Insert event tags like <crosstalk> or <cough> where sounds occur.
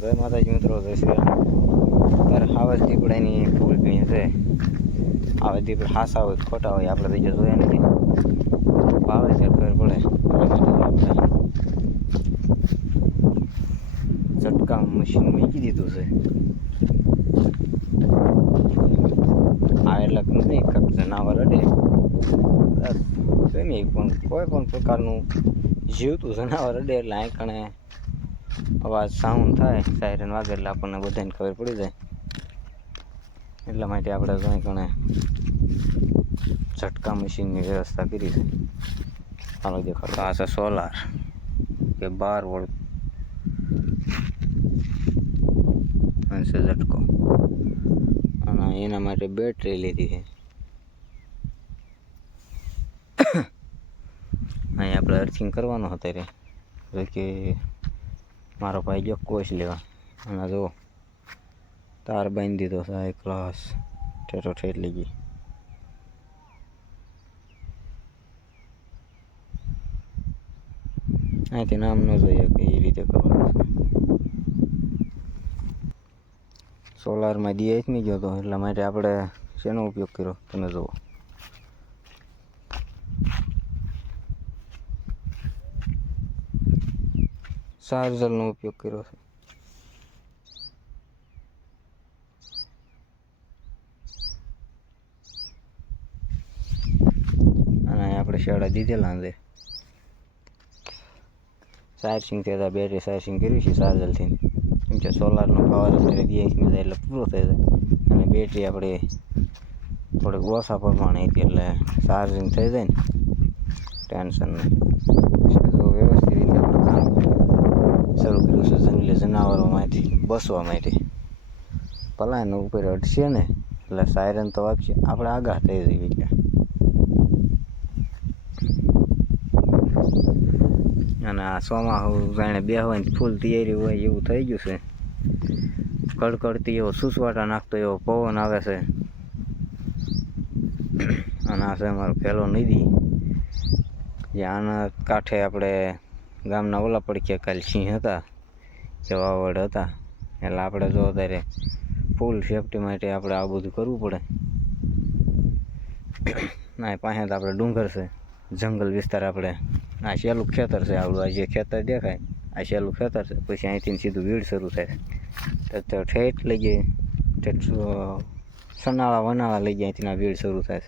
જય માતાજી મિત્રો, જય શ્રી ત્યારે હાવજ દીપડાની ફૂલ પીણી છે. આવે દીપડા હાસા હોય, ખોટા હોય, આપણે બીજા જોયા નથી. ભાવે છે, ખબર પડે. તો ચટકા મશીન મૂકી દીધું છે. આ એટલે નથી જનાવર અડે. બસ ગમે ઈ પણ કોઈ પણ પ્રકારનું જીવતું જનાવર અડે એટલે આંકણે અવાજ સાઉન્ડ થાય સાયરન વાગે એટલે આપણને બધાને ખબર પડી જાય. એટલા માટે આપણે કંઈ કણે ઝટકા મશીનની વ્યવસ્થા કરી છે. ચાલો દેખાડો. આ છે સોલાર કે બાર વોલ્ટ. છે ઝટકો. અને એના માટે બેટરી લીધી છે. <coughs> અહીં આપણે અર્થિંગ કરવાનું અત્યારે જો કે મારો ભાઈ ગયો કોચ લેવા. અને જો તાર બાંધી દીધો છે આ ક્લાસ ઠેઠો ઠેઠ લઈ ગઈ. અહીંથી નામ ન જોઈએ કે એ રીતે કરવાનું છે. સોલારમાં જ નહીં ગયો હતો એટલા માટે આપણે શેનો ઉપયોગ કર્યો? તમે જુઓ. ચાર્જરનો ઉપયોગ કર્યો છે. અને આપણે શાળા દીધેલા અંદર ચાર્જિંગ થયા બેટરી ચાર્જિંગ કર્યું છે ચાર્જરથી કેમ કે સોલારનો પાવર અત્યારે દિવસની જાય એટલે પૂરો થઈ જાય. અને બેટરી આપણે થોડીક ઓછા પ્રમાણે હતી એટલે ચાર્જિંગ થઈ જાય ને. ટેન્શન નહીં જો વ્યવસ્થિત રીતે આપણે કામ શરૂ કર્યું છે જંગલી જનાવરોમાંથી બસવા માટે. પલાયન ઉપર અડશે ને, એટલે સાયરન તો વાગશે. આપણે આગાહ થઈ જઈએ એટલે. અને આ સોમા જાણે બે હોય ફૂલ તૈયારી હોય એવું થઈ ગયું છે. કડકડતી એવો સુસવાટા નાખતો એવો પવન આવે છે. અને આ છે અમારો પહેલો નદી. જે આના કાંઠે આપણે ગામના ઓલા પડખ્યા કાલ સિંહ હતા કે વાવડ હતા. એટલે આપણે જો અત્યારે ફૂલ સેફટી માટે આપણે આ બધું કરવું પડે. ના પાસે તો આપણે ડુંગર છે, જંગલ વિસ્તાર આપણે. આ સહેલું ખેતર છે આપણું, આ જે ખેતર દેખાય, આ સહેલું ખેતર છે. પછી અહીંથી સીધું વીડ શરૂ થાય. તો ઠેઠ લઈ જાય ઠેઠ સનાળા, વનાળા લઈ ગયા અહીંથી વીડ શરૂ થાય